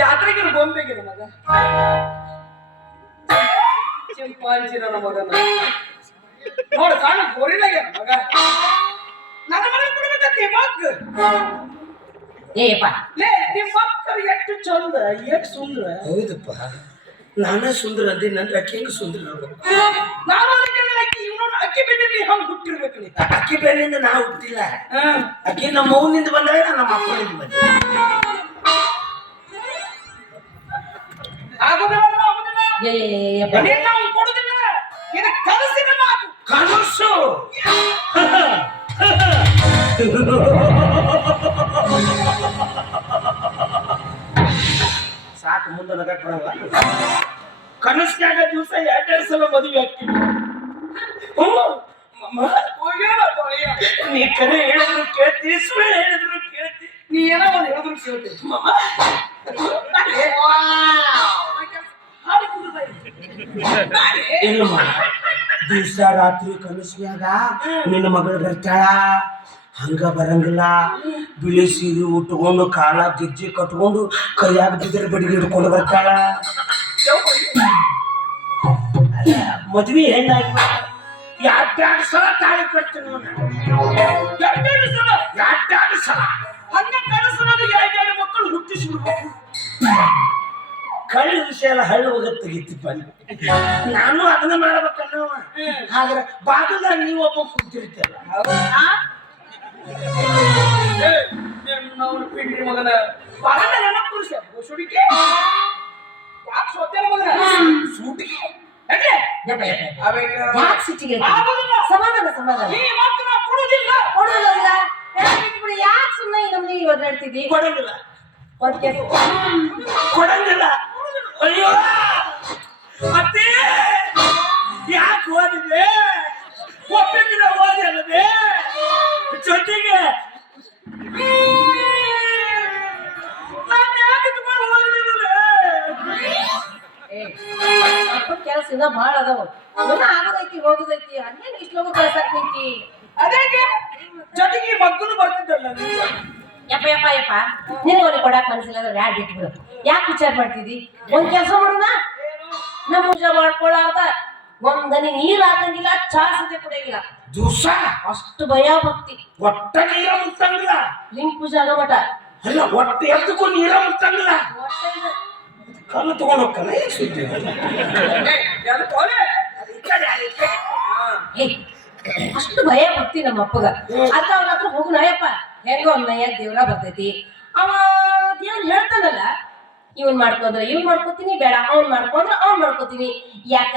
ಜಾತ್ರೆಗೆ ಗೊಂಬೆಗೆ ಮಗ ಚಿಂಪಾಂಜಿ ನನ್ನ ಮಗನ ನೋಡ ಕಾಣ ಗೋರಿಲಾಗ ಮಗ ನನ್ನ ಮಗನ ಕೊಡ್ಬೇಕಂತೆ ಮಗ್ ಏಪ್ಪ ಲೇ ನಿಮ್ಮ ಮಕ್ಕಳು ಎಷ್ಟು ಚಂದ ಎಷ್ಟು ಸುಂದರ. ಹೌದಪ್ಪ, ನಾನೇ ಸುಂದರ ಅದೇ ನನ್ನ ಅಕ್ಕಿ ಹೆಂಗ ಸುಂದರ ನಾನು ಇವನು ಅಕ್ಕಿ ಬೆನ್ನಲ್ಲಿ ಹಂಗೆ ಹುಟ್ಟಿರ್ಬೇಕು ನೀ. ಅಕ್ಕಿ ಬೆನ್ನಿಂದ ನಾ ಹುಟ್ಟಿಲ್ಲ, ಅಕ್ಕಿ ನಮ್ಮ ಮೌನಿಂದ ಬಂದಾಗ ನಮ್ಮ ಅಪ್ಪನಿಂದ ಬಂದ. ಕೊಡುದಿಲ್ಲ, ಇದು ಕನಸಿನ ಮಾತು. ಕನಸು ಸಾಕು, ಮುಂದೆ ನಗಕ್ ಬರಲ್ಲ. ಕನಸ್ನಾಗ ದಿವಸ 2 ಸಲ ಮದುವೆ ಆಗ್ತೀನಿ. ನೀ ಕರೆ ಹೇಳಿದ್ರು ಕೇಳ್ತಿ, ಸುಳ್ಳು ಹೇಳಿದ್ರು ಕೇಳ್ತಿ. ನೀ ಏನೋ ಒಂದು ಹೇಳಿದ್ರು ಕೇಳ್ತಿ. ಏನು ಮಾಡ, ದಿವಸ ರಾತ್ರಿ ಕನಸ್ನ್ಯಾಗ ನಿನ್ನ ಮಗಳು ಬರ್ತಾಳ. ಹಂಗ ಬರಂಗಿಲ್ಲ, ಬಿಳಿ ಸೀರೆ ಉಟ್ಕೊಂಡು ಕಾಲ ಗೆಜ್ಜೆ ಕಟ್ಕೊಂಡು ಕೈಯಾಗ ಬಿದ್ದರ ಬಡಿಗೆ ಹಿಡ್ಕೊಂಡು ಬರ್ತಾಳ. ಮದ್ವಿ ಹೆಣ್ಣಾಗಿ 2 ಸಲ ತಾಳಿ ಕಟ್ತೀನಿ. 2 ಸಲ 2 ಸಲ ಹಂಗ ಕನಸು 2 ಮಕ್ಕಳು ಹುಟ್ಟಿಸ್ಬಿಡ್ಬೇಕು. ಕಳ್ಳ ವಿಷಯ ಎಲ್ಲ ಹಳ್ಳಿ ಹೋಗತ್ ತೆಗಿತಿಪ್ಪ. ನಾನು ಅದನ್ನ ಮಾಡ್ಬೇಕನ್ನವ. ಆದ್ರೆ ಬಾಗಲ್ದಾಗ ನೀವು ಒಬ್ಬ ಕೂತಿರ್ತೀರ. ಪಿಂಡ್ರಿ ಮಗನ ಬಾಗಲ ನೆನಪು ಕೂರಿಸ ಸುಡಿಕೆ ಯಾಕೆ ಸೋತೇನ ಮಗನ ಸುಡಿಕೆ ಸಮಾಧಾನ ಸಮಾಧಾನ ಕೊಡೋದಿಲ್ಲ. ಯಾಕೆ ಸುಮ್ಮನೆ ನಮ್ಗೆ ಒದ್ದಾಡ್ತಿದ್ದಿ? ಕೊಡಂಗಿಲ್ಲ ಕೊಡಂಗಿಲ್ಲ. ಅಯ್ಯೋ ಅತ್ತೆ, ಯಾಕೆ ಓದಿದೆ? ಒಪ್ಪಿಗೆ ಓದಿ ಅಲ್ಲದೆ ಜೊತೆಗೆ ಕೆಲಸ ಇನ್ನ ಬಾಳ ಅದಾವ. ಆಗೋದೈತಿ ಹೋಗುದೈತಿ, ಹಂಗೇನ್ ಇಷ್ಟು ಹೋಗೋ ಕಳ್ಸಕ್ ನಿಂತಿ. ಅದೇ ಜೊತೆಗೆ ಮಕ್ಕಳು ಬರ್ತಿದ್ದಲ್ಲ. ಯಪ್ಪ ಯಪ್ಪ ಯಪ್ಪ, ನಿನಗೆ ಕೊಡಾಕ್ ಮನಸ್ಸಿಲ್ಲ ಅಂದ್ರೆ ಯಾರು ಬಿಟ್ಬಿಡು. ಯಾಕೆ ವಿಚಾರ ಮಾಡ್ತಿದ್ದಿ? ಒಂದ್ ಕೆಲಸ ಮಾಡೋಣ, ನಮ್ಮ ಪೂಜೆ ಮಾಡ್ಕೊಳ್ಳಾರ್ದ ಒಂದನಿ ನೀರ್ ಹಾಕಂಗಿಲ್ಲ, ಚಾ ಸತೆ ಕುಡಿಯಂಗಿಲ್ಲ. ದಿವಸ ಅಷ್ಟು ಭಯ ಭಕ್ತಿ. ಒಟ್ಟ ನೀರ ಮುಟ್ಟಂಗಿಲ್ಲ. ಲಿಂಗ ಪೂಜೆ ಆಗೋ ಮಟ ಅಲ್ಲ, ಒಟ್ಟು ಎದ್ದಕ್ಕೂ ನೀರ ಮುಟ್ಟಂಗಿಲ್ಲ. ಕಲ್ಲು ತಗೊಂಡು ಹೋಗ್ತಾನ. ಅಷ್ಟು ಭಯ ಭಕ್ತಿ ನಮ್ಮ ಅಪ್ಪಗ. ಅದ ಅವ್ರ ಹತ್ರ ಹೋಗು ನಾಯಪ್ಪ, ಹೆಂಗೋ ಅಮ್ಮಯ್ಯ ದೇವ್ರ ಬರ್ತೈತಿ. ಅವ ದೇವ್ರು ಹೇಳ್ತಾನಲ್ಲ, ಇವನ್ ಮಾಡ್ಕೊಂಡ್ರೆ ಇವ್ನ್ ಮಾಡ್ಕೋತೀನಿ, ಬೇಡ ಅವ್ನ್ ಮಾಡ್ಕೊಂಡ್ರೆ ಅವ್ನ್ ಮಾಡ್ಕೋತೀನಿ. ಯಾಕ